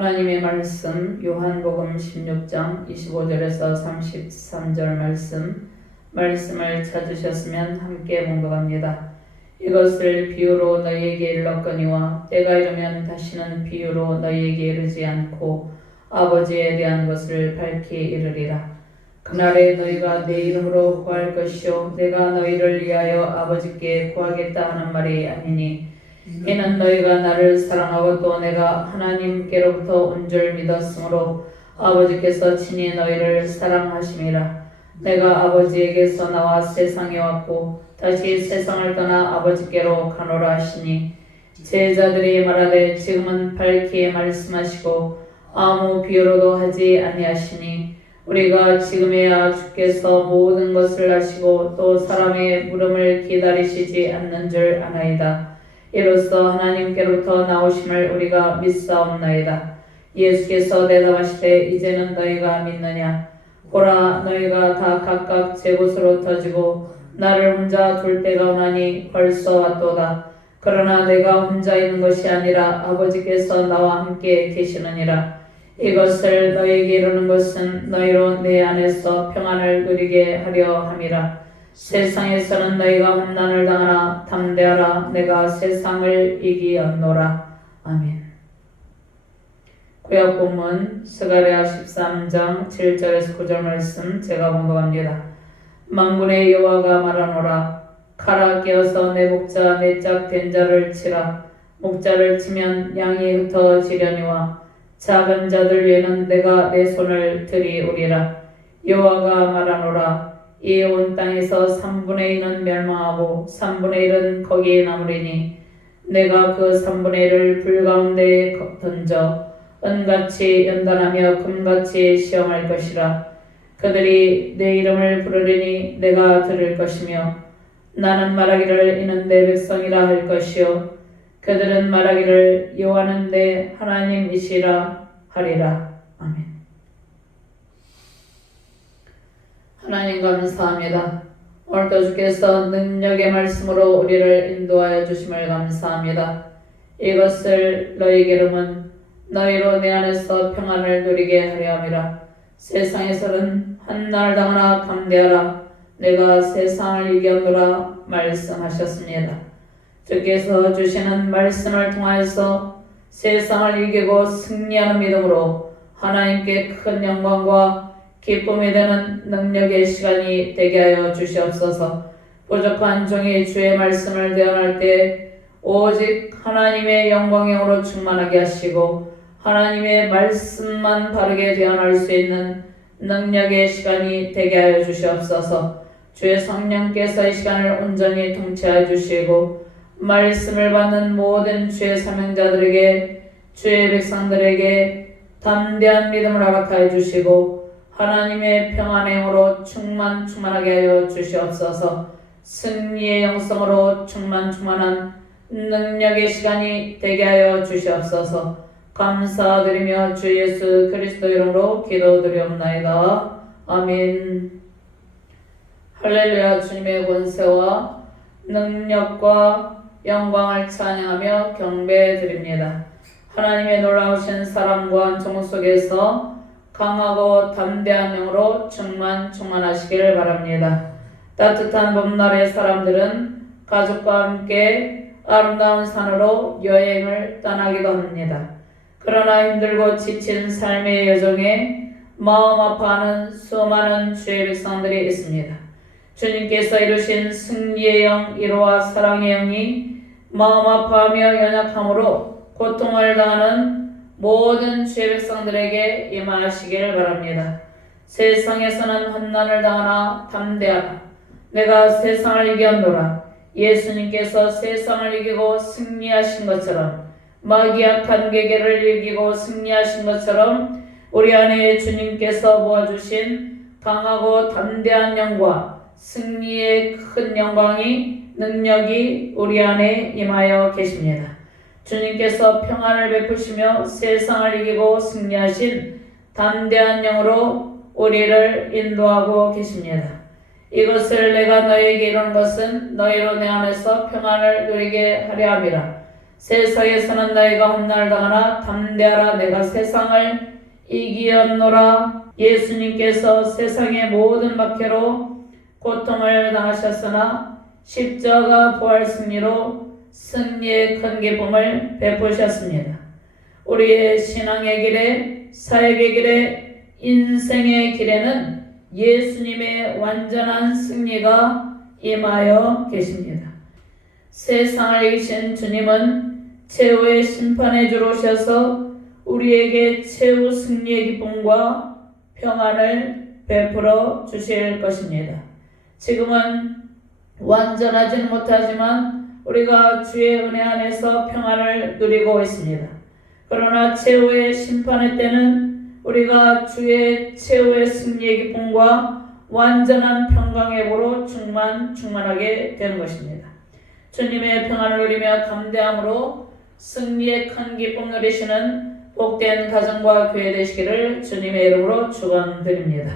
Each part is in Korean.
하나님의 말씀 요한복음 16장 25절에서 33절 말씀을 찾으셨으면 함께 봉독합니다. 이것을 비유로 너희에게 일렀거니와 때가 이르면 다시는 비유로 너희에게 이르지 않고 아버지에 대한 것을 밝히 이르리라. 그날에 너희가 내 이름으로 구할 것이요 내가 너희를 위하여 아버지께 구하겠다 하는 말이 아니니 이는 너희가 나를 사랑하고 또 내가 하나님께로부터 온 줄 믿었으므로 아버지께서 친히 너희를 사랑하심이라. 내가 아버지에게서 나와 세상에 왔고 다시 세상을 떠나 아버지께로 가노라 하시니 제자들이 말하되 지금은 밝히 말씀하시고 아무 비유로도 하지 아니하시니 우리가 지금에야 주께서 모든 것을 아시고 또 사람의 물음을 기다리시지 않는 줄 아나이다. 이로써 하나님께로부터 나오심을 우리가 믿사옵나이다. 예수께서 대답하시되 이제는 너희가 믿느냐? 보라, 너희가 다 각각 제 곳으로 터지고 나를 혼자 둘 때가 오나니 벌써 왔도다. 그러나 내가 혼자 있는 것이 아니라 아버지께서 나와 함께 계시느니라. 이것을 너희에게 이루는 것은 너희로 내 안에서 평안을 누리게 하려 함이라. 세상에서는 너희가 환난을 당하나 담대하라. 내가 세상을 이기었노라. 아멘. 구약 본문 스가랴 13장 7절에서 9절 말씀 제가 봉독합니다. 만군의 여호와가 말하노라. 칼아 깨어서 내 목자 내 짝된 자를 치라. 목자를 치면 양이 흩어지려니와 작은 자들 위에는 내가 내 손을 들이우리라. 여호와가 말하노라. 이 온 땅에서 3분의 1은 멸망하고 3분의 1은 거기에 남으리니 내가 그 3분의 1을 불 가운데에 던져 은같이 연단하며 금같이 시험할 것이라. 그들이 내 이름을 부르리니 내가 들을 것이며 나는 말하기를 이는 내 백성이라 할 것이요 그들은 말하기를 여호와는 내 하나님이시라 하리라. 아멘. 하나님 감사합니다. 오늘도 주께서 능력의 말씀으로 우리를 인도하여 주심을 감사합니다. 이것을 너희에게로는 너희로 내 안에서 평안을 누리게 하려 함이라. 세상에서는 환난을 당하나 담대하라. 내가 세상을 이겼노라 말씀하셨습니다. 주께서 주시는 말씀을 통하여서 세상을 이기고 승리하는 믿음으로 하나님께 큰 영광과 기쁨이 되는 능력의 시간이 되게 하여 주시옵소서. 부족한 종이 주의 말씀을 대언할 때 오직 하나님의 영광으로 충만하게 하시고 하나님의 말씀만 바르게 대언할 수 있는 능력의 시간이 되게 하여 주시옵소서. 주의 성령께서 이 시간을 온전히 통치하여 주시고 말씀을 받는 모든 주의 사명자들에게 주의 백성들에게 담대한 믿음을 허락하여 주시고 하나님의 평안의 영으로 충만하게 하여 주시옵소서. 승리의 영성으로 충만한 능력의 시간이 되게 하여 주시옵소서. 감사드리며 주 예수 그리스도 이름으로 기도드리옵나이다. 아멘. 할렐루야. 주님의 권세와 능력과 영광을 찬양하며 경배드립니다. 하나님의 놀라우신 사랑과 정우 속에서 강하고 담대한 영으로 충만하시길 바랍니다. 따뜻한 봄날의 사람들은 가족과 함께 아름다운 산으로 여행을 떠나기도 합니다. 그러나 힘들고 지친 삶의 여정에 마음 아파하는 수많은 주의 백성들이 있습니다. 주님께서 이루신 승리의 영, 위로와 사랑의 영이 마음 아파하며 연약함으로 고통을 당하는 모든 주의 백성들에게 임하시길 바랍니다. 세상에서는 환난을 당하나 담대하라. 내가 세상을 이겼노라. 예수님께서 세상을 이기고 승리하신 것처럼 마귀와 관계를 이기고 승리하신 것처럼 우리 안에 주님께서 모아주신 강하고 담대한 영과 승리의 큰 영광이 능력이 우리 안에 임하여 계십니다. 주님께서 평안을 베푸시며 세상을 이기고 승리하신 담대한 영으로 우리를 인도하고 계십니다. 이것을 내가 너희에게 이루는 것은 너희로 내 안에서 평안을 누리게 하려 함이라. 세상에서는 너희가 험난을 당하나 담대하라. 내가 세상을 이기었노라. 예수님께서 세상의 모든 박해로 고통을 당하셨으나 십자가 부활 승리로 승리의 큰 기쁨을 베푸셨습니다. 우리의 신앙의 길에, 사역의 길에, 인생의 길에는 예수님의 완전한 승리가 임하여 계십니다. 세상을 이기신 주님은 최후의 심판의 주로 오셔서 우리에게 최후 승리의 기쁨과 평안을 베풀어 주실 것입니다. 지금은 완전하지는 못하지만 우리가 주의 은혜 안에서 평안을 누리고 있습니다. 그러나 최후의 심판의 때는 우리가 주의 최후의 승리의 기쁨과 완전한 평강의 복으로 충만하게 되는 것입니다. 주님의 평안을 누리며 담대함으로 승리의 큰 기쁨 누리시는 복된 가정과 교회 되시기를 주님의 이름으로 축원드립니다.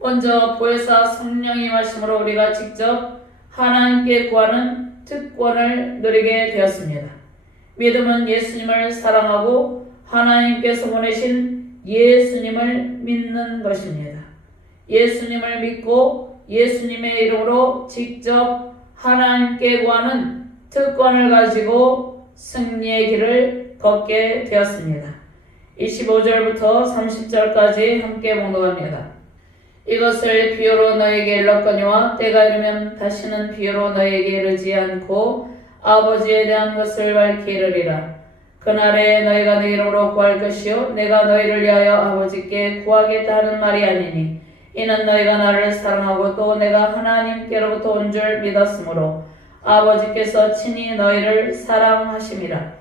먼저 보혜사 성령이 임하심으로 우리가 직접 하나님께 구하는 특권을 누리게 되었습니다. 믿음은 예수님을 사랑하고 하나님께서 보내신 예수님을 믿는 것입니다. 예수님을 믿고 예수님의 이름으로 직접 하나님께 구하는 특권을 가지고 승리의 길을 걷게 되었습니다. 25절부터 30절까지 함께 봉독합니다. 이것을 비유로 너에게 일렀거니와 때가 이르면 다시는 비유로 너에게 이르지 않고 아버지에 대한 것을 밝히 이르리라. 그날에 너희가 내 이름으로 구할 것이요 내가 너희를 위하여 아버지께 구하겠다 하는 말이 아니니 이는 너희가 나를 사랑하고 또 내가 하나님께로부터 온 줄 믿었으므로 아버지께서 친히 너희를 사랑하심이라.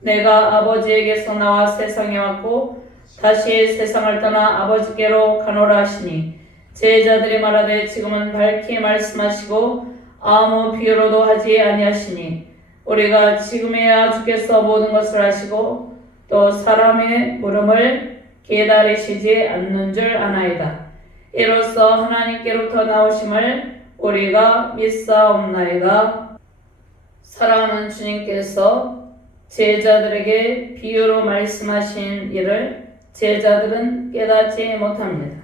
내가 아버지에게서 나와 세상에 왔고 다시 세상을 떠나 아버지께로 가노라 하시니 제자들이 말하되 지금은 밝히 말씀하시고 아무 비유로도 하지 아니하시니 우리가 지금에야 주께서 모든 것을 아시고 또 사람의 물음을 기다리시지 않는 줄 아나이다. 이로써 하나님께로부터 나오심을 우리가 믿사옵나이다. 사랑하는 주님께서 제자들에게 비유로 말씀하신 일을 제자들은 깨닫지 못합니다.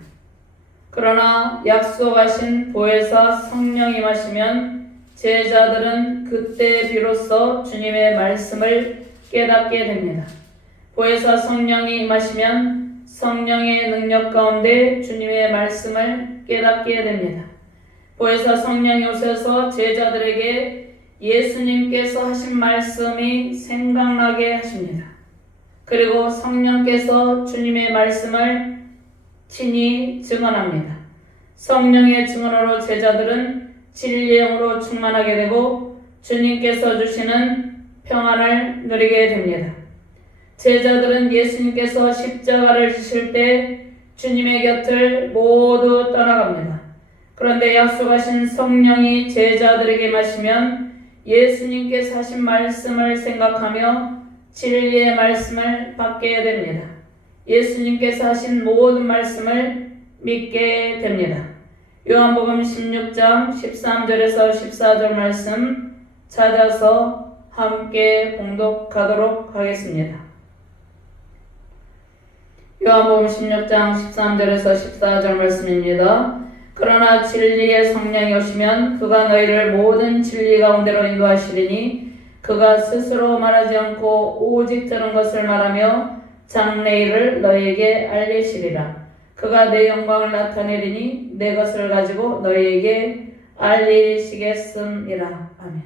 그러나 약속하신 보혜사 성령이 임하시면 제자들은 그때 비로소 주님의 말씀을 깨닫게 됩니다. 보혜사 성령이 임하시면 성령의 능력 가운데 주님의 말씀을 깨닫게 됩니다. 보혜사 성령이 오셔서 제자들에게 예수님께서 하신 말씀이 생각나게 하십니다. 그리고 성령께서 주님의 말씀을 친히 증언합니다. 성령의 증언으로 제자들은 진리의 영으로 충만하게 되고 주님께서 주시는 평안을 누리게 됩니다. 제자들은 예수님께서 십자가를 지실 때 주님의 곁을 모두 떠나갑니다. 그런데 약속하신 성령이 제자들에게 마시면 예수님께서 하신 말씀을 생각하며 진리의 말씀을 받게 됩니다. 예수님께서 하신 모든 말씀을 믿게 됩니다. 요한복음 16장 13절에서 14절 말씀 찾아서 함께 봉독하도록 하겠습니다. 요한복음 16장 13절에서 14절 말씀입니다. 그러나 진리의 성령이 오시면 그가 너희를 모든 진리 가운데로 인도하시리니 그가 스스로 말하지 않고 오직 들은 것을 말하며 장래일을 너희에게 알리시리라. 그가 내 영광을 나타내리니 내 것을 가지고 너희에게 알리시겠음이라. 아멘.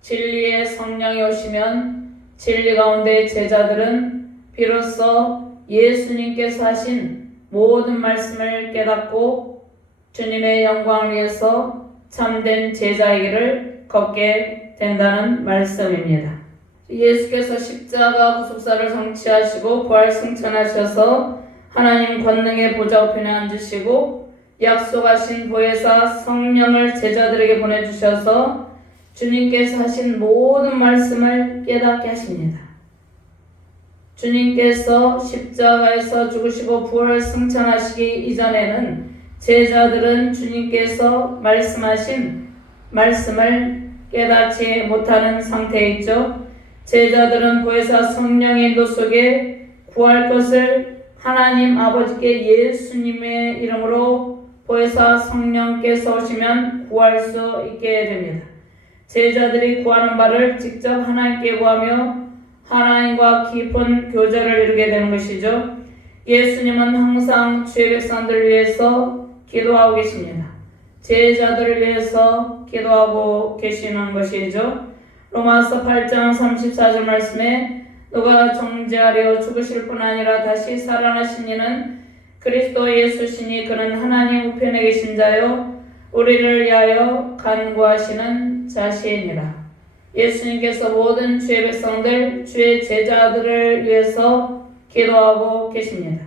진리의 성령이 오시면 진리 가운데 제자들은 비로소 예수님께서 하신 모든 말씀을 깨닫고 주님의 영광을 위해서 참된 제자의 길을 걷게 된다는 말씀입니다. 예수께서 십자가 구속사를 성취하시고 부활 승천하셔서 하나님 권능의 보좌 우편에 앉으시고 약속하신 보혜사 성령을 제자들에게 보내주셔서 주님께서 하신 모든 말씀을 깨닫게 하십니다. 주님께서 십자가에서 죽으시고 부활 승천하시기 이전에는 제자들은 주님께서 말씀하신 말씀을 깨닫지 못하는 상태에 있죠. 제자들은 보혜사 성령의 인도 속에 구할 것을 하나님 아버지께 예수님의 이름으로 보혜사 성령께서 오시면 구할 수 있게 됩니다. 제자들이 구하는 바를 직접 하나님께 구하며 하나님과 깊은 교제를 이루게 되는 것이죠. 예수님은 항상 주의 백성들을 위해서 기도하고 계십니다. 제자들을 위해서 기도하고 계시는 것이죠. 로마서 8장 34절 말씀에 누가 정죄하려 죽으실 뿐 아니라 다시 살아나신 이는 그리스도 예수시니 그는 하나님 우편에 계신 자요 우리를 위하여 간구하시는 자시니라. 예수님께서 모든 주의 백성들, 주의 제자들을 위해서 기도하고 계십니다.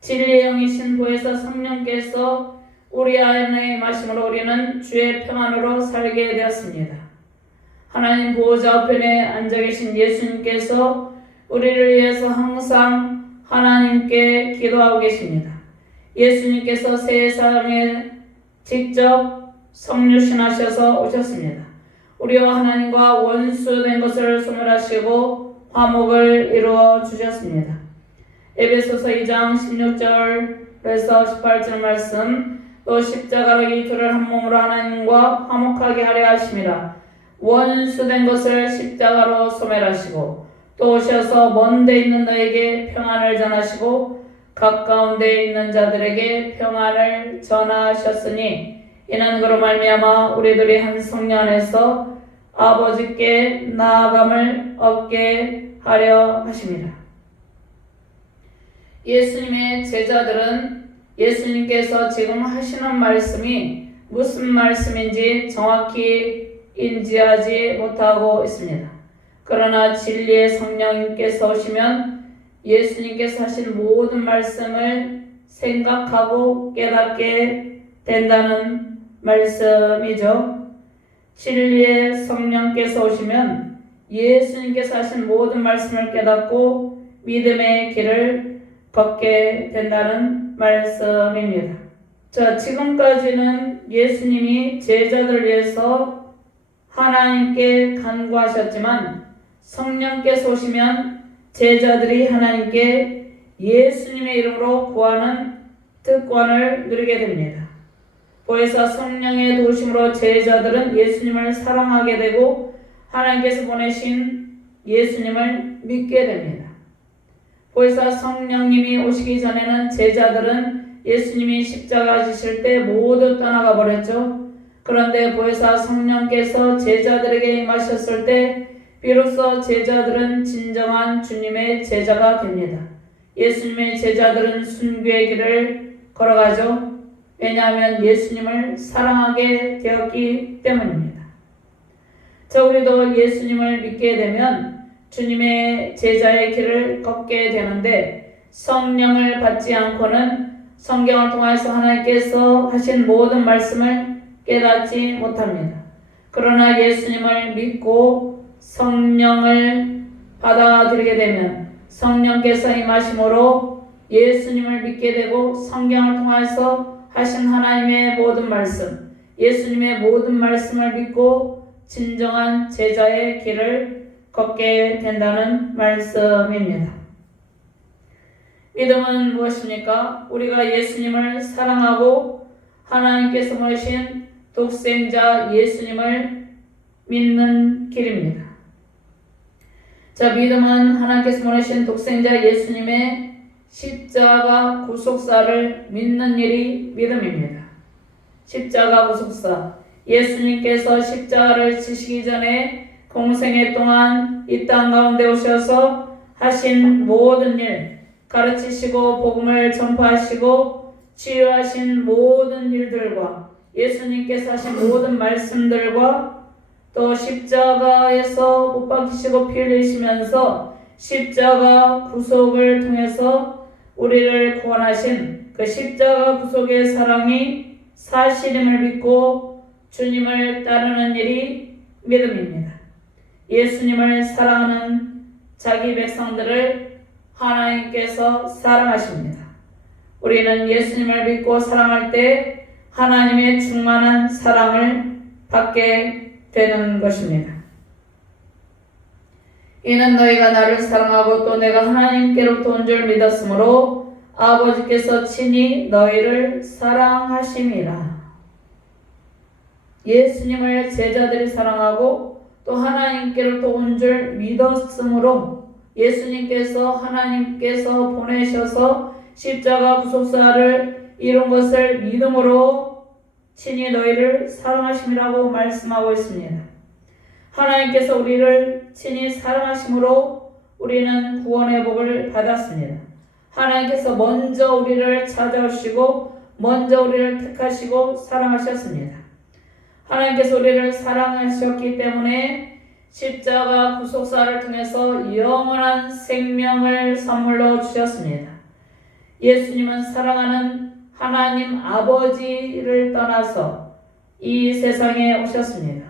진리의 영이신 보혜사 성령께서 우리 안에 임하심으로 우리는 주의 평안으로 살게 되었습니다. 하나님 보호자 우편에 앉아 계신 예수님께서 우리를 위해서 항상 하나님께 기도하고 계십니다. 예수님께서 세상에 직접 성육신하셔서 오셨습니다. 우리와 하나님과 원수된 것을 소멸하시고 화목을 이루어 주셨습니다. 에베소서 2장 16절에서 18절 말씀, 또 십자가로 이 둘을 한 몸으로 하나님과 화목하게 하려 하심이라. 원수된 것을 십자가로 소멸하시고 또 오셔서 먼 데 있는 너에게 평안을 전하시고 가까운 데 있는 자들에게 평안을 전하셨으니 이는 그로 말미암아 우리들이 한 성령 안에서 아버지께 나아감을 얻게 하려 하심이라. 예수님의 제자들은 예수님께서 지금 하시는 말씀이 무슨 말씀인지 정확히 인지하지 못하고 있습니다. 그러나 진리의 성령님께서 오시면 예수님께서 하신 모든 말씀을 생각하고 깨닫게 된다는 말씀이죠. 진리의 성령께서 오시면 예수님께서 하신 모든 말씀을 깨닫고 믿음의 길을 걷게 된다는 말씀입니다. 자, 지금까지는 예수님이 제자들을 위해서 하나님께 간구하셨지만 성령께서 오시면 제자들이 하나님께 예수님의 이름으로 구하는 특권을 누리게 됩니다. 보혜사 성령의 도우심으로 제자들은 예수님을 사랑하게 되고 하나님께서 보내신 예수님을 믿게 됩니다. 보혜사 성령님이 오시기 전에는 제자들은 예수님이 십자가 지실 때 모두 떠나가 버렸죠. 그런데 보혜사 성령께서 제자들에게 임하셨을 때 비로소 제자들은 진정한 주님의 제자가 됩니다. 예수님의 제자들은 순교의 길을 걸어가죠. 왜냐하면 예수님을 사랑하게 되었기 때문입니다. 자, 우리도 예수님을 믿게 되면 주님의 제자의 길을 걷게 되는데 성령을 받지 않고는 성경을 통해서 하나님께서 하신 모든 말씀을 깨닫지 못합니다. 그러나 예수님을 믿고 성령을 받아들이게 되면 성령께서 임하심으로 예수님을 믿게 되고 성경을 통해서 하신 하나님의 모든 말씀, 예수님의 모든 말씀을 믿고 진정한 제자의 길을 걷게 된다는 말씀입니다. 믿음은 무엇입니까? 우리가 예수님을 사랑하고 하나님께서 보내신 독생자 예수님을 믿는 길입니다. 자, 믿음은 하나님께서 보내신 독생자 예수님의 십자가 구속사를 믿는 일이 믿음입니다. 십자가 구속사, 예수님께서 십자가를 지시기 전에 공생애 동안 이 땅 가운데 오셔서 하신 모든 일, 가르치시고 복음을 전파하시고 치유하신 모든 일들과 예수님께서 하신 모든 말씀들과 또 십자가에서 못 박히시고 피 흘리시면서 십자가 구속을 통해서 우리를 구원하신 그 십자가 구속의 사랑이 사실임을 믿고 주님을 따르는 일이 믿음입니다. 예수님을 사랑하는 자기 백성들을 하나님께서 사랑하십니다. 우리는 예수님을 믿고 사랑할 때 하나님의 충만한 사랑을 받게 되는 것입니다. 이는 너희가 나를 사랑하고 또 내가 하나님께로부터 온 줄 믿었으므로 아버지께서 친히 너희를 사랑하심이라. 예수님을 제자들이 사랑하고 또 하나님께로부터 온 줄 믿었으므로 예수님께서 하나님께서 보내셔서 십자가 구속사를 이룬 것을 믿음으로 친히 너희를 사랑하심이라고 말씀하고 있습니다. 하나님께서 우리를 친히 사랑하심으로 우리는 구원의 복을 받았습니다. 하나님께서 먼저 우리를 찾아오시고 먼저 우리를 택하시고 사랑하셨습니다. 하나님께서 우리를 사랑하셨기 때문에 십자가 구속사를 통해서 영원한 생명을 선물로 주셨습니다. 예수님은 사랑하는 하나님 아버지를 떠나서 이 세상에 오셨습니다.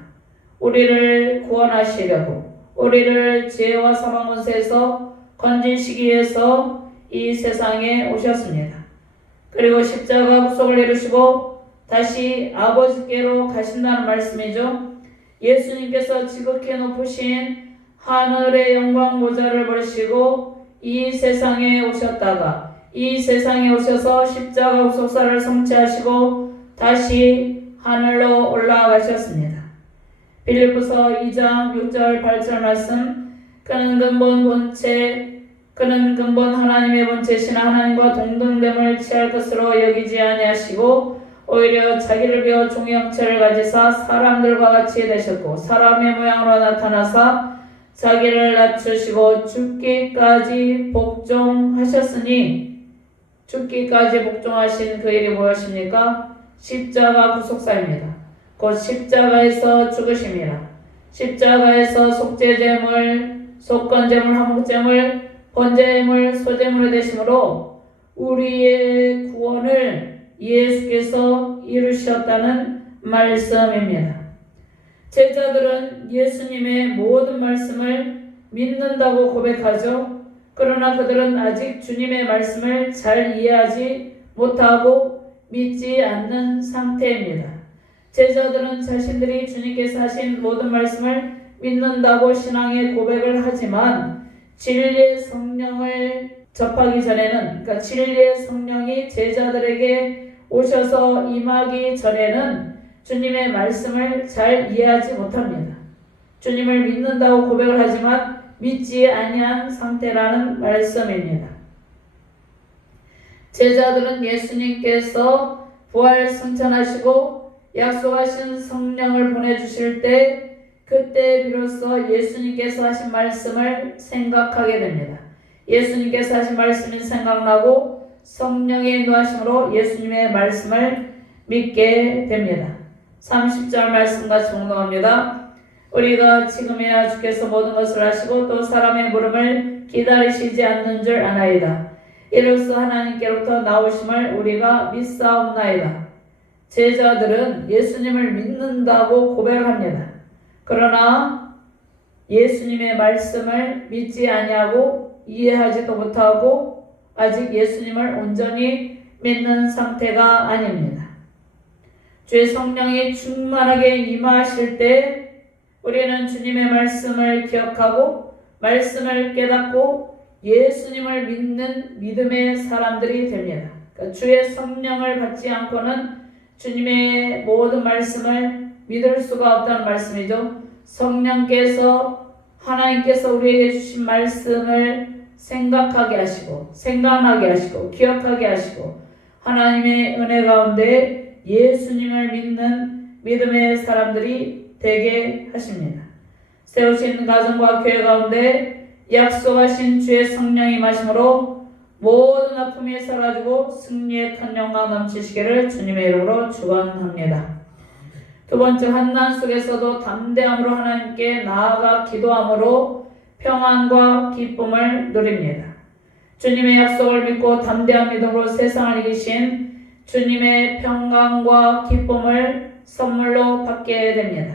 우리를 구원하시려고, 우리를 죄와 사망 권세에서 건지시기 위해서 이 세상에 오셨습니다. 그리고 십자가 구속을 이루시고 다시 아버지께로 가신다는 말씀이죠. 예수님께서 지극히 높으신 하늘의 영광 보좌를 버리시고 이 세상에 오셨다가 이 세상에 오셔서 십자가 구속사를 성취하시고 다시 하늘로 올라가셨습니다. 빌립보서 2장 6절 8절 말씀, 그는 근본 하나님의 본체시나 하나님과 동등됨을 취할 것으로 여기지 아니하시고 오히려 자기를 비워 종의 형체를 가지사 사람들과 같이 되셨고 사람의 모양으로 나타나사 자기를 낮추시고 죽기까지 복종하셨으니, 죽기까지 복종하신 그 일이 무엇입니까? 십자가 구속사입니다. 곧 십자가에서 죽으심이라. 십자가에서 속죄제물, 속건제물, 화목제물, 번제물, 소제물이 되심으로 우리의 구원을 예수께서 이루셨다는 말씀입니다. 제자들은 예수님의 모든 말씀을 믿는다고 고백하죠. 그러나 그들은 아직 주님의 말씀을 잘 이해하지 못하고 믿지 않는 상태입니다. 제자들은 자신들이 주님께서 하신 모든 말씀을 믿는다고 신앙의 고백을 하지만 진리의 성령을 접하기 전에는, 그러니까 진리의 성령이 제자들에게 오셔서 임하기 전에는 주님의 말씀을 잘 이해하지 못합니다. 주님을 믿는다고 고백을 하지만 믿지 아니한 상태라는 말씀입니다. 제자들은 예수님께서 부활 승천하시고 약속하신 성령을 보내주실 때 그때 비로소 예수님께서 하신 말씀을 생각하게 됩니다. 예수님께서 하신 말씀이 생각나고 성령의 인도하심으로 예수님의 말씀을 믿게 됩니다. 30절 말씀 같이 봉독합니다. 우리가 지금이야 주께서 모든 것을 하시고 또 사람의 물음을 기다리시지 않는 줄 아나이다. 이로써 하나님께로부터 나오심을 우리가 믿사옵나이다. 제자들은 예수님을 믿는다고 고백합니다. 그러나 예수님의 말씀을 믿지 아니하고 이해하지도 못하고 아직 예수님을 온전히 믿는 상태가 아닙니다. 주의 성령이 충만하게 임하실 때 우리는 주님의 말씀을 기억하고 말씀을 깨닫고 예수님을 믿는 믿음의 사람들이 됩니다. 그러니까 주의 성령을 받지 않고는 주님의 모든 말씀을 믿을 수가 없다는 말씀이죠. 성령께서, 하나님께서 우리에게 주신 말씀을 생각하게 하시고 생각나게 하시고 기억하게 하시고 하나님의 은혜 가운데 예수님을 믿는 믿음의 사람들이 되게 하십니다. 세우신 가정과 교회 가운데 약속하신 주의 성령이 임하심으로 모든 아픔이 사라지고 승리의 큰 영광 넘치시기를 주님의 이름으로 축원합니다. 두 번째, 환난 속에서도 담대함으로 하나님께 나아가 기도함으로 평안과 기쁨을 누립니다. 주님의 약속을 믿고 담대한 믿음으로 세상을 이기신 주님의 평강과 기쁨을 선물로 받게 됩니다.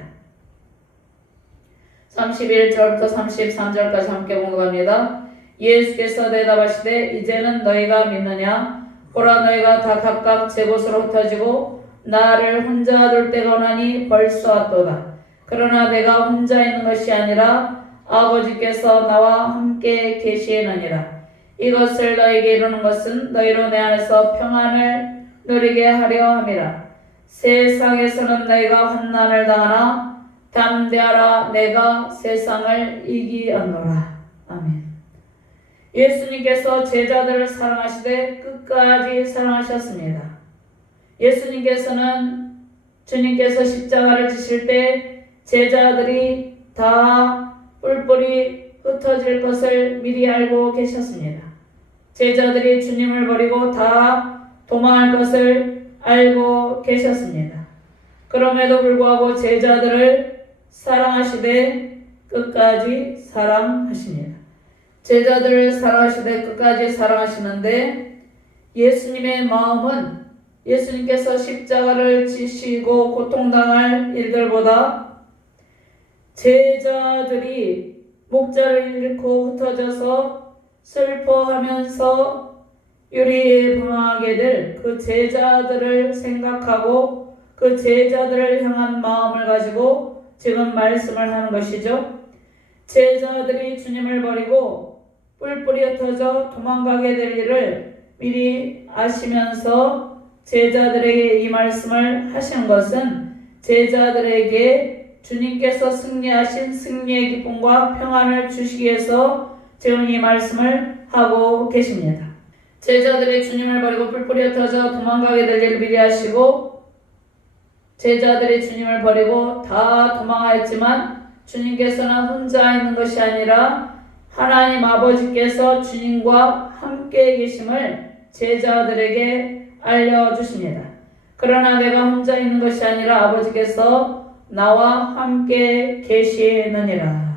31절부터 33절까지 함께 공부합니다. 예수께서 대답하시되 이제는 너희가 믿느냐? 보라, 너희가 다 각각 제 곳으로 흩어지고 나를 혼자 둘 때가 오나니 벌써 왔도다. 그러나 내가 혼자 있는 것이 아니라 아버지께서 나와 함께 계시느니라. 이것을 너에게 이루는 것은 너희로 내 안에서 평안을 누리게 하려 함이라. 세상에서는 너희가 환난을 당하나 담대하라. 내가 세상을 이기었노라. 아멘. 예수님께서 제자들을 사랑하시되 끝까지 사랑하셨습니다. 예수님께서는 주님께서 십자가를 지실 때 제자들이 다 뿔뿔이 흩어질 것을 미리 알고 계셨습니다. 제자들이 주님을 버리고 다 도망할 것을 알고 계셨습니다. 그럼에도 불구하고 제자들을 사랑하시되 끝까지 사랑하십니다. 제자들을 사랑하시되 끝까지 사랑하시는데 예수님의 마음은 예수님께서 십자가를 지시고 고통당할 일들보다 제자들이 목자를 잃고 흩어져서 슬퍼하면서 유리에 방황하게 될 그 제자들을 생각하고 그 제자들을 향한 마음을 가지고 지금 말씀을 하는 것이죠. 제자들이 주님을 버리고 뿔뿔이 흩어져 도망가게 될 일을 미리 아시면서 제자들에게 이 말씀을 하신 것은 제자들에게 주님께서 승리하신 승리의 기쁨과 평안을 주시기 위해서 지금 이 말씀을 하고 계십니다. 제자들이 주님을 버리고 뿔뿔이 흩어져 도망가게 될 일을 미리 하시고 제자들이 주님을 버리고 다 도망하였지만 주님께서는 혼자 있는 것이 아니라 하나님 아버지께서 주님과 함께 계심을 제자들에게 알려주십니다. 그러나 내가 혼자 있는 것이 아니라 아버지께서 나와 함께 계시느니라.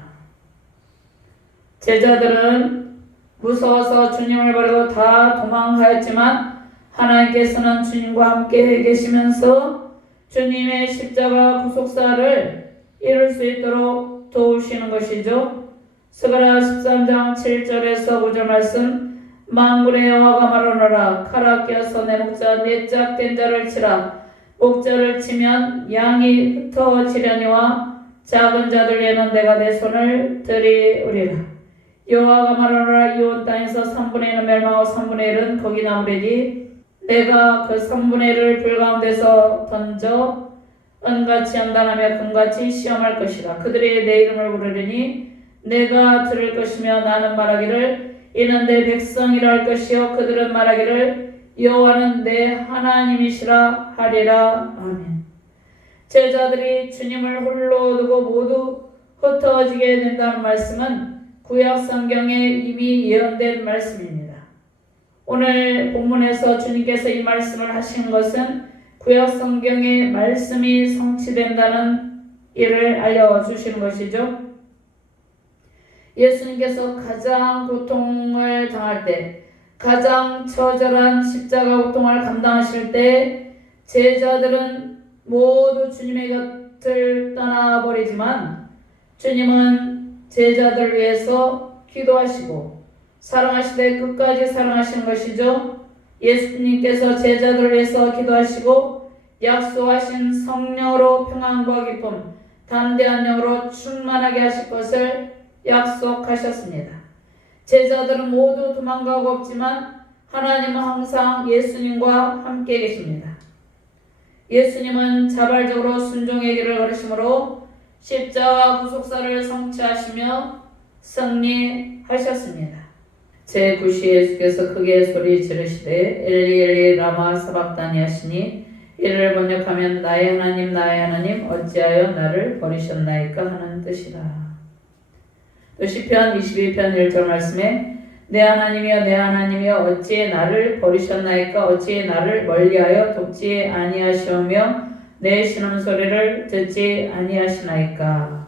제자들은 무서워서 주님을 버리고 다 도망하였지만 하나님께서는 주님과 함께 계시면서 주님의 십자가 구속사를 이룰 수 있도록 도우시는 것이죠. 스가랴 13장 7절에서 9절 말씀 만군의 여호와가 말하노라 칼아 끼어서 내 목자 네 짝된 자를 치라 목자를 치면 양이 흩어지려니와 작은 자들 위에는 내가 내 손을 들이우리라. 여호와가 말하노라 이 온 땅에서 3분의 1은 멸망하고 3분의 1은 거기 남으리니 내가 그 3분의 1을 불 가운데서 던져 은같이 연단하며 금같이 시험할 것이라. 그들이 내 이름을 부르리니 내가 들을 것이며 나는 말하기를 이는 내 백성이라 할 것이요 그들은 말하기를 여호와는 내 하나님이시라 하리라. 아멘. 제자들이 주님을 홀로 두고 모두 흩어지게 된다는 말씀은 구약 성경에 이미 예언된 말씀입니다. 오늘 본문에서 주님께서 이 말씀을 하신 것은 구약 성경의 말씀이 성취된다는 일을 알려주시는 것이죠. 예수님께서 가장 고통을 당할 때 가장 처절한 십자가 고통을 감당하실 때 제자들은 모두 주님의 곁을 떠나버리지만 주님은 제자들을 위해서 기도하시고 사랑하시되 끝까지 사랑하시는 것이죠. 예수님께서 제자들을 위해서 기도하시고 약속하신 성령으로 평안과 기쁨, 담대한 영으로 충만하게 하실 것을 약속하셨습니다. 제자들은 모두 도망가고 없지만 하나님은 항상 예수님과 함께 계십니다. 예수님은 자발적으로 순종의 길을 걸으심으로 십자가 구속사를 성취하시며 승리하셨습니다. 제9시 예수께서 크게 소리 지르시되 엘리 엘리 라마 사박다니 하시니 이를 번역하면 나의 하나님 어찌하여 나를 버리셨나이까 하는 뜻이라. 또 시편 22편 1절 말씀에 내 하나님이여 어찌 나를 버리셨나이까 어찌 나를 멀리하여 돕지 아니하시오며 내 신음소리를 듣지 아니하시나이까.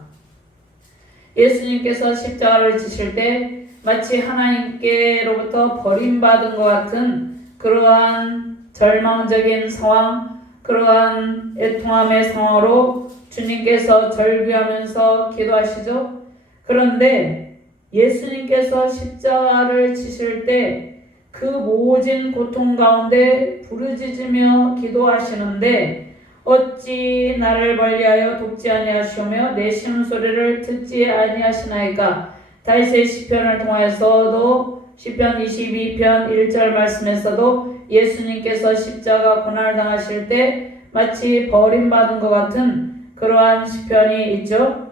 예수님께서 십자가를 지실 때 마치 하나님께로부터 버림받은 것 같은 그러한 절망적인 상황, 그러한 애통함의 상황으로 주님께서 절규하면서 기도하시죠. 그런데 예수님께서 십자가를 지실 때 그 모진 고통 가운데 부르짖으며 기도하시는데 어찌 나를 멀리하여 돕지 아니하시오며 내 신음소리를 듣지 아니하시나이까. 다윗의 시편을 통하여서도 시편 22편 1절 말씀에서도 예수님께서 십자가 고난을 당하실 때 마치 버림받은 것 같은 그러한 시편이 있죠.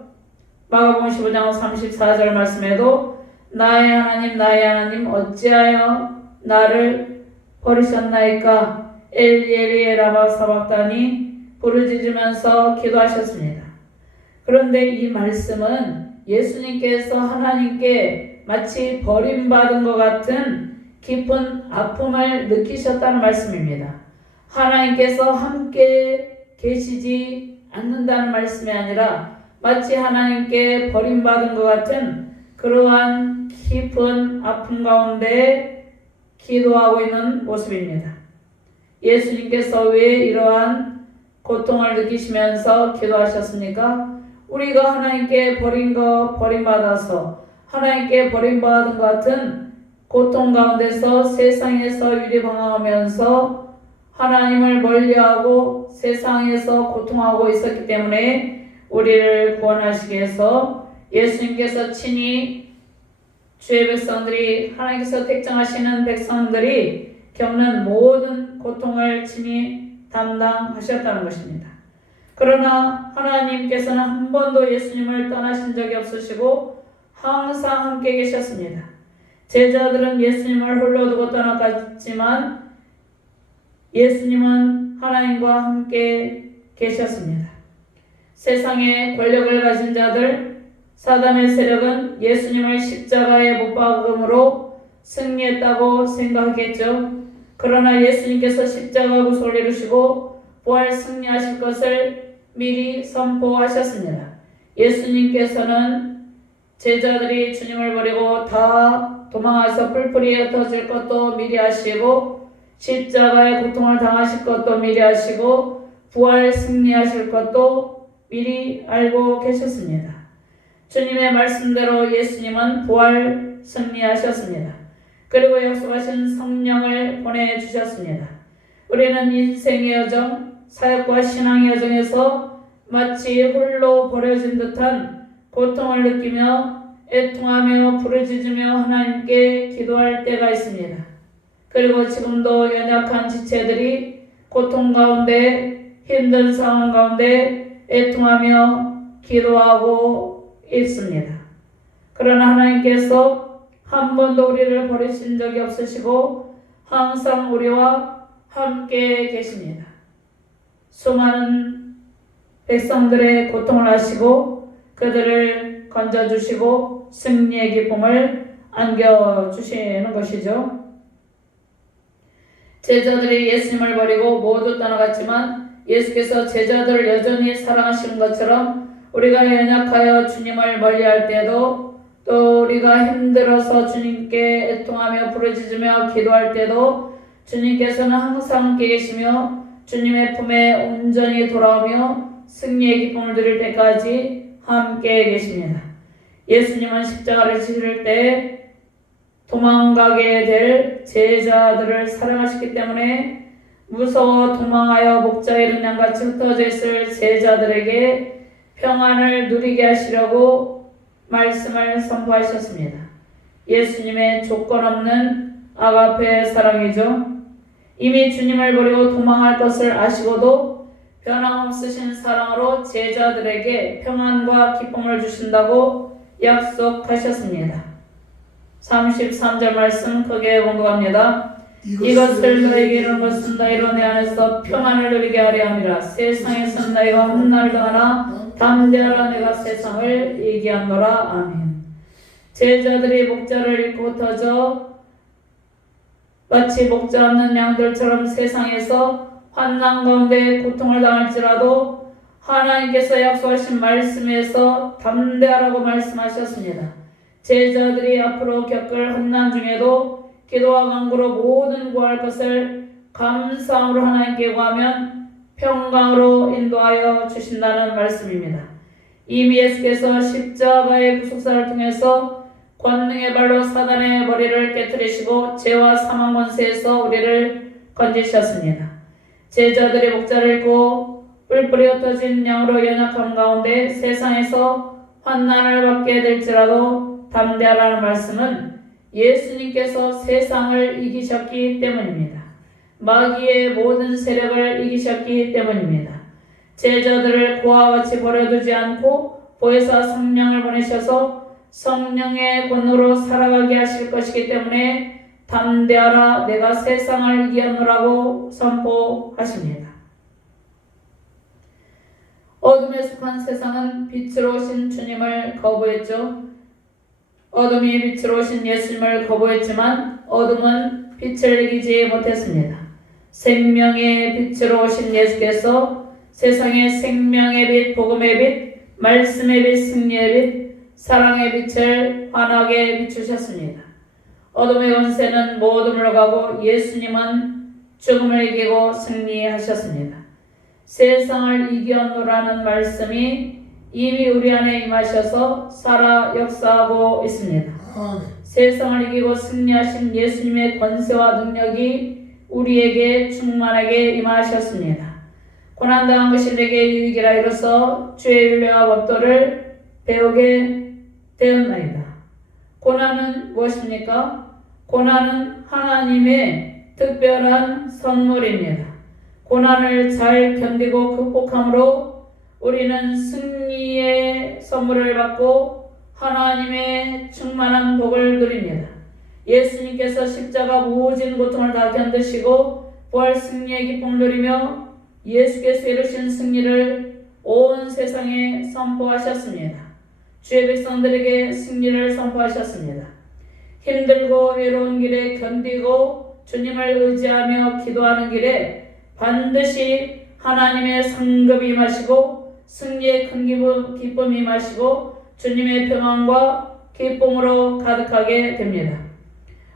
마가복음 15장 34절 말씀에도 나의 하나님 어찌하여 나를 버리셨나이까. 엘리 라마 사박다니 부르짖으면서 기도하셨습니다. 그런데 이 말씀은 예수님께서 하나님께 마치 버림받은 것 같은 깊은 아픔을 느끼셨다는 말씀입니다. 하나님께서 함께 계시지 않는다는 말씀이 아니라 마치 하나님께 버림받은 것 같은 그러한 깊은 아픔 가운데 기도하고 있는 모습입니다. 예수님께서 왜 이러한 고통을 느끼시면서 기도하셨습니까? 우리가 하나님께 버림받아서 하나님께 버림받은 것 같은 고통 가운데서 세상에서 유리방황하면서 하나님을 멀리하고 세상에서 고통하고 있었기 때문에 우리를 구원하시기 위해서 예수님께서 친히 주의 백성들이 하나님께서 택정하시는 백성들이 겪는 모든 고통을 친히 담당하셨다는 것입니다. 그러나 하나님께서는 한 번도 예수님을 떠나신 적이 없으시고 항상 함께 계셨습니다. 제자들은 예수님을 홀로 두고 떠나갔지만 예수님은 하나님과 함께 계셨습니다. 세상의 권력을 가진 자들, 사단의 세력은 예수님을 십자가에 못 박음으로 승리했다고 생각했겠죠. 그러나 예수님께서 십자가 구속을 이루시고 부활 승리하실 것을 미리 선포하셨습니다. 예수님께서는 제자들이 주님을 버리고 다 도망해서 뿔뿔이 흩어질 것도 미리 아시고 십자가의 고통을 당하실 것도 미리 아시고 부활 승리하실 것도 미리 알고 계셨습니다. 주님의 말씀대로 예수님은 부활 승리하셨습니다. 그리고 약속하신 성령을 보내주셨습니다. 우리는 인생의 여정, 사역과 신앙의 여정에서 마치 홀로 버려진 듯한 고통을 느끼며 애통하며 부르짖으며 하나님께 기도할 때가 있습니다. 그리고 지금도 연약한 지체들이 고통 가운데 힘든 상황 가운데 애통하며 기도하고 있습니다. 그러나 하나님께서 한 번도 우리를 버리신 적이 없으시고 항상 우리와 함께 계십니다. 수많은 백성들의 고통을 아시고 그들을 건져주시고 승리의 기쁨을 안겨주시는 것이죠. 제자들이 예수님을 버리고 모두 떠나갔지만 예수께서 제자들을 여전히 사랑하시는 것처럼 우리가 연약하여 주님을 멀리할 때도 또 우리가 힘들어서 주님께 애통하며 부르짖으며 기도할 때도 주님께서는 항상 함께 계시며 주님의 품에 온전히 돌아오며 승리의 기쁨을 누릴 때까지 함께 계십니다. 예수님은 십자가를 지실 때 도망가게 될 제자들을 사랑하시기 때문에 무서워 도망하여 목자 잃은 양같이 흩어져 있을 제자들에게 평안을 누리게 하시려고 말씀을 선포하셨습니다. 예수님의 조건 없는 아가페 사랑이죠. 이미 주님을 버리고 도망할 것을 아시고도 변함없으신 사랑으로 제자들에게 평안과 기쁨을 주신다고 약속하셨습니다. 33절 말씀 크게 봉독합니다. 이것을 너에게 이루는 것은 너희로 내 안에서 평안을 누리게 하려 함이라. 세상에서 너희가 험난을 당하나 담대하라. 내가 세상을 이기었노라. 아멘. 제자들이 목자를 잃고 흩어져 마치 목자 없는 양들처럼 세상에서 환난 가운데 고통을 당할지라도 하나님께서 약속하신 말씀에서 담대하라고 말씀하셨습니다. 제자들이 앞으로 겪을 환난 중에도 기도와 간구로 모든 구할 것을 감사함으로 하나님께 구하면 평강으로 인도하여 주신다는 말씀입니다. 이미 예수께서 십자가의 구속사를 통해서 권능의 발로 사단의 머리를 깨뜨리시고 죄와 사망 권세에서 우리를 건지셨습니다. 제자들이 목자를 잃고 뿔뿔이 흩어진 양으로 연약함 가운데 세상에서 환난을 받게 될지라도 담대하라는 말씀은 예수님께서 세상을 이기셨기 때문입니다. 마귀의 모든 세력을 이기셨기 때문입니다. 제자들을 고와 같이 버려두지 않고 보혜사 성령을 보내셔서 성령의 권능으로 살아가게 하실 것이기 때문에 담대하라 내가 세상을 이겼노라고 선포하십니다. 어둠에 속한 세상은 빛으로 오신 주님을 거부했죠. 어둠이 빛으로 오신 예수님을 거부했지만 어둠은 빛을 이기지 못했습니다. 생명의 빛으로 오신 예수께서 세상의 생명의 빛, 복음의 빛, 말씀의 빛, 승리의 빛, 사랑의 빛을 환하게 비추셨습니다. 어둠의 권세는 모두 물러가고 예수님은 죽음을 이기고 승리하셨습니다. 세상을 이겼노라는 말씀이 이미 우리 안에 임하셔서 살아 역사하고 있습니다. 세상을 이기고 승리하신 예수님의 권세와 능력이 우리에게 충만하게 임하셨습니다. 고난당한 것이 내게 유익이라 이로써 주의 윤례와 법도를 배우게 되었나이다. 고난은 무엇입니까? 고난은 하나님의 특별한 선물입니다. 고난을 잘 견디고 극복함으로 우리는 승리의 선물을 받고 하나님의 충만한 복을 누립니다. 예수님께서 십자가 모진 고통을 다 견디시고 부활 승리의 기쁨을 누리며 예수께서 이루신 승리를 온 세상에 선포하셨습니다. 주의 백성들에게 승리를 선포하셨습니다. 힘들고 외로운 길에 견디고 주님을 의지하며 기도하는 길에 반드시 하나님의 상급이 임하시고 승리의 큰 기쁨이 임하시고 주님의 평안과 기쁨으로 가득하게 됩니다.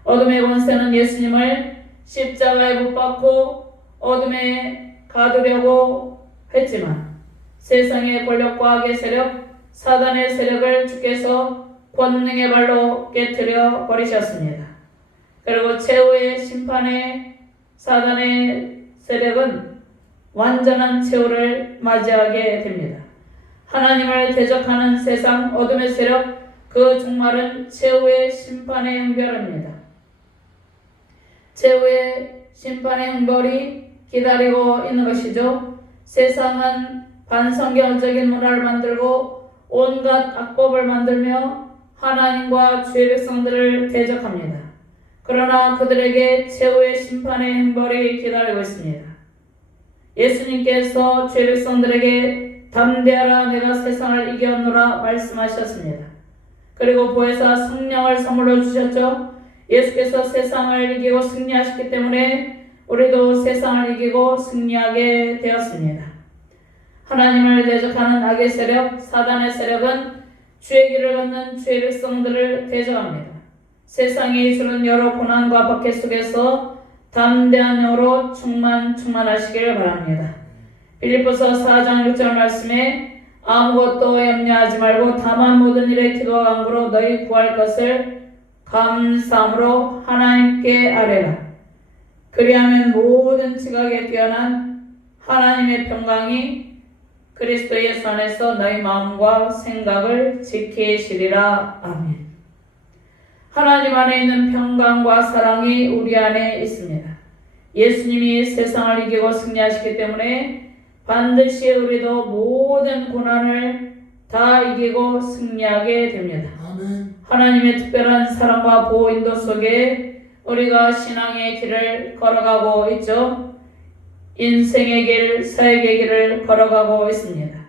어둠의 권세는 예수님을 십자가에 못 박고 어둠에 가두려고 했지만 세상의 권력과 악의 세력, 사단의 세력을 주께서 권능의 발로 깨트려 버리셨습니다. 그리고 최후의 심판의 사단의 세력은 완전한 최후를 맞이하게 됩니다. 하나님을 대적하는 세상 어둠의 세력 그 종말은 최후의 심판의 형벌입니다. 최후의 심판의 형벌이 기다리고 있는 것이죠. 세상은 반성경적인 문화를 만들고 온갖 악법을 만들며 하나님과 주의 백성들을 대적합니다. 그러나 그들에게 최후의 심판의 형벌이 기다리고 있습니다. 예수님께서 주의 백성들에게 담대하라 내가 세상을 이겼노라 말씀하셨습니다. 그리고 보혜사 성령을 선물로 주셨죠. 예수께서 세상을 이기고 승리하셨기 때문에 우리도 세상을 이기고 승리하게 되었습니다. 하나님을 대적하는 악의 세력, 사단의 세력은 주의 길을 걷는 주의 백성들을 대적합니다. 세상이 주는 여러 고난과 박해 속에서 담대한 영으로 충만하시길 바랍니다. 빌립보서 4장 6절 말씀에 아무것도 염려하지 말고 다만 모든 일에 기도와 간구로 너희 구할 것을 감사함으로 하나님께 아뢰라. 그리하면 모든 지각에 뛰어난 하나님의 평강이 그리스도 예수 안에서 너희 마음과 생각을 지키시리라. 아멘. 하나님 안에 있는 평강과 사랑이 우리 안에 있습니다. 예수님이 세상을 이기고 승리하시기 때문에 반드시 우리도 모든 고난을 다 이기고 승리하게 됩니다. 아멘. 하나님의 특별한 사랑과 보호 인도 속에 우리가 신앙의 길을 걸어가고 있죠. 인생의 길, 사역의 길을 걸어가고 있습니다.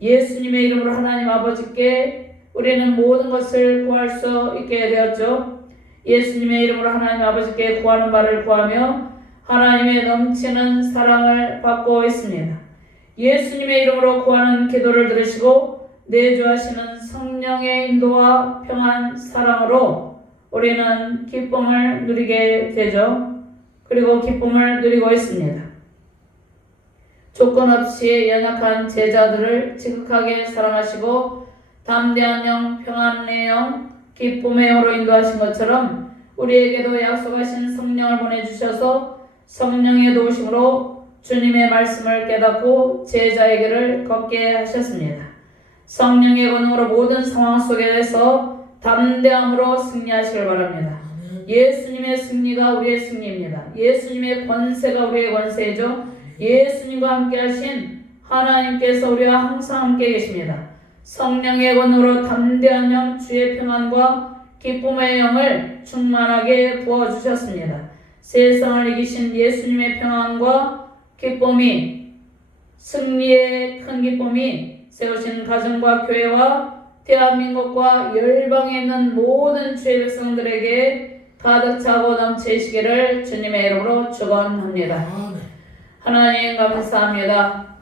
예수님의 이름으로 하나님 아버지께 우리는 모든 것을 구할 수 있게 되었죠. 예수님의 이름으로 하나님 아버지께 구하는 바를 구하며 하나님의 넘치는 사랑을 받고 있습니다. 예수님의 이름으로 구하는 기도를 들으시고 내주하시는 성령의 인도와 평안, 사랑으로 우리는 기쁨을 누리게 되죠. 그리고 기쁨을 누리고 있습니다. 조건 없이 연약한 제자들을 지극하게 사랑하시고 담대한 영, 평안의 영, 기쁨의 영으로 인도하신 것처럼 우리에게도 약속하신 성령을 보내주셔서 성령의 도우심으로 주님의 말씀을 깨닫고 제자에게를 걷게 하셨습니다. 성령의 권능으로 모든 상황 속에서 담대함으로 승리하시길 바랍니다. 예수님의 승리가 우리의 승리입니다. 예수님의 권세가 우리의 권세이죠. 예수님과 함께 하신 하나님께서 우리와 항상 함께 계십니다. 성령의 권능으로 담대한 영 주의 평안과 기쁨의 영을 충만하게 부어주셨습니다. 세상을 이기신 예수님의 평안과 기쁨이, 승리의 큰 기쁨이 세우신 가정과 교회와 대한민국과 열방에 있는 모든 주의 백성들에게 가득 차고 넘치시기를 주님의 이름으로 축원합니다. 하나님 감사합니다.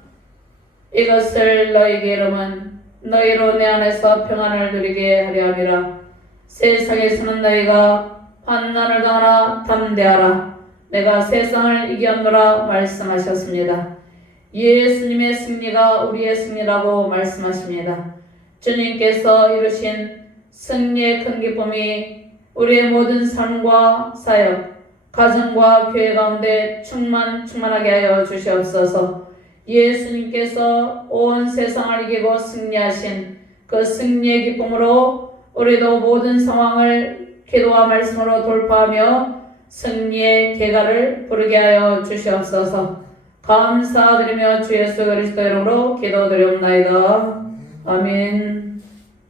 이것을 너희에게 이름은 너희로 내 안에서 평안을 누리게 하려 함이라. 세상에서는 너희가 환난을 당하나 담대하라. 내가 세상을 이겼노라 말씀하셨습니다. 예수님의 승리가 우리의 승리라고 말씀하십니다. 주님께서 이루신 승리의 큰 기쁨이 우리의 모든 삶과 사역, 가정과 교회 가운데 충만하게 하여 주시옵소서. 예수님께서 온 세상을 이기고 승리하신 그 승리의 기쁨으로 우리도 모든 상황을 기도와 말씀으로 돌파하며 승리의 계가를 부르게 하여 주시옵소서. 감사드리며 주 예수 그리스도 이름으로 기도드리옵나이다. 아멘.